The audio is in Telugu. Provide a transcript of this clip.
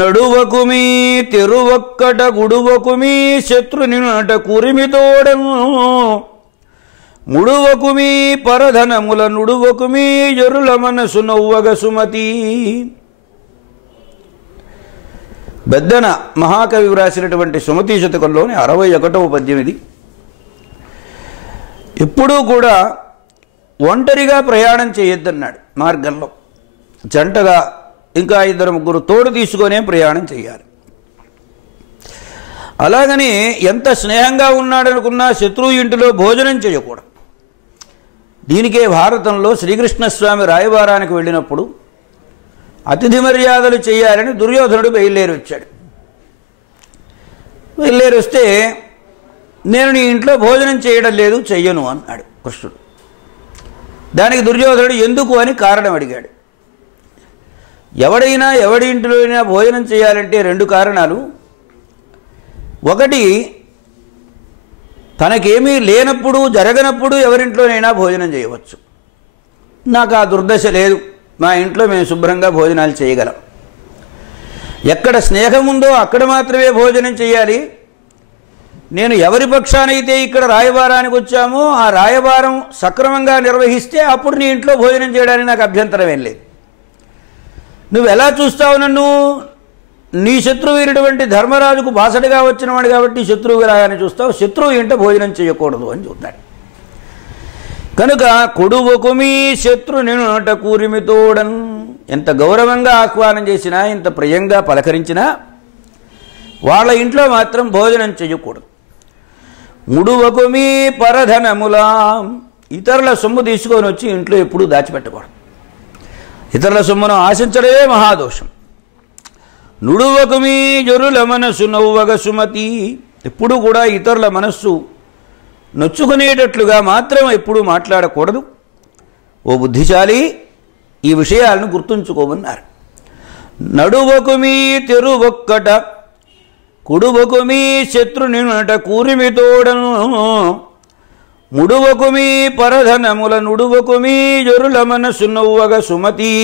నడువకుమీ తెరువక్కట గుడువకుమీ శత్రునినట కూరిమితోడను ముడువకుమీ పరధనముల నుడువకుమీ జరుల మనసు నవ్వగ సుమతి. బెద్దన మహాకవి వ్రాసినటువంటి సుమతి శతకంలోని 61వ పద్యం ఇది. ఎప్పుడూ కూడా ఒంటరిగా ప్రయాణం చేయొద్దన్నాడు. మార్గంలో జంటగా ఇంకా 2-3 తోడు తీసుకొనే ప్రయాణం చేయాలి. అలాగని ఎంత స్నేహంగా ఉన్నాడనుకున్నా శత్రువు ఇంటిలో భోజనం చేయకూడదు. దీనికే భారతంలో శ్రీకృష్ణస్వామి రాయబారానికి వెళ్ళినప్పుడు అతిథి మర్యాదలు చేయాలని దుర్యోధనుడు బయలుదేరి వచ్చాడు. బయలుదేరి వస్తే నేను నీ ఇంట్లో భోజనం చేయడం లేదు, చెయ్యను అన్నాడు కృష్ణుడు. దానికి దుర్యోధనుడు ఎందుకు అని కారణం అడిగాడు. ఎవడైనా ఎవడి ఇంటిలో అయినా భోజనం చేయాలంటే 2 కారణాలు. ఒకటి, తనకేమీ లేనప్పుడు జరగనప్పుడు ఎవరింట్లోనైనా భోజనం చేయవచ్చు. నాకు ఆ దుర్దశ లేదు, మా ఇంట్లో మేము శుభ్రంగా భోజనాలు చేయగలం. ఎక్కడ స్నేహం ఉందో అక్కడ మాత్రమే భోజనం చేయాలి. నేను ఎవరి పక్షానైతే ఇక్కడ రాయబారానికి వచ్చామో ఆ రాయబారం సక్రమంగా నిర్వహిస్తే అప్పుడు నీ ఇంట్లో భోజనం చేయడానికి నాకు అభ్యంతరం ఏం లేదు. నువ్వు ఎలా చూస్తావు నన్ను? నీ శత్రువైనటువంటి ధర్మరాజుకు బాసటగా వచ్చినవాడు కాబట్టి శత్రువురాగానే చూస్తావు, శత్రువు ఇంట భోజనం చేయకూడదు అని చూస్తాడు. కనుక కొడువకుమీ శత్రునినట కూరిమితోడన్, ఎంత గౌరవంగా ఆహ్వానం చేసినా ఎంత ప్రియంగా పలకరించినా వాళ్ళ ఇంట్లో మాత్రం భోజనం చేయకూడదు. ముడువకుమీ పరధనములా, ఇతరుల సొమ్ము తీసుకొని వచ్చి ఇంట్లో ఎప్పుడూ దాచిపెట్టకూడదు. ఇతరుల సొమ్మును ఆశించడమే మహాదోషం. నుడువకుమీ జరుల మనసు నవ్వగ సుమతి, ఎప్పుడూ కూడా ఇతరుల మనస్సు నొచ్చుకునేటట్లుగా మాత్రం ఎప్పుడూ మాట్లాడకూడదు. ఓ బుద్ధిశాలి, ఈ విషయాలను గుర్తుంచుకోమన్నారు. నడువకుమీ తెరువొక్కట కుడువకుమీ శత్రునినట కూరిమితోడను ముడువకుమీ పరధనముల నుడువకుమీ జరుల మనసు నవ్వగ సుమతి.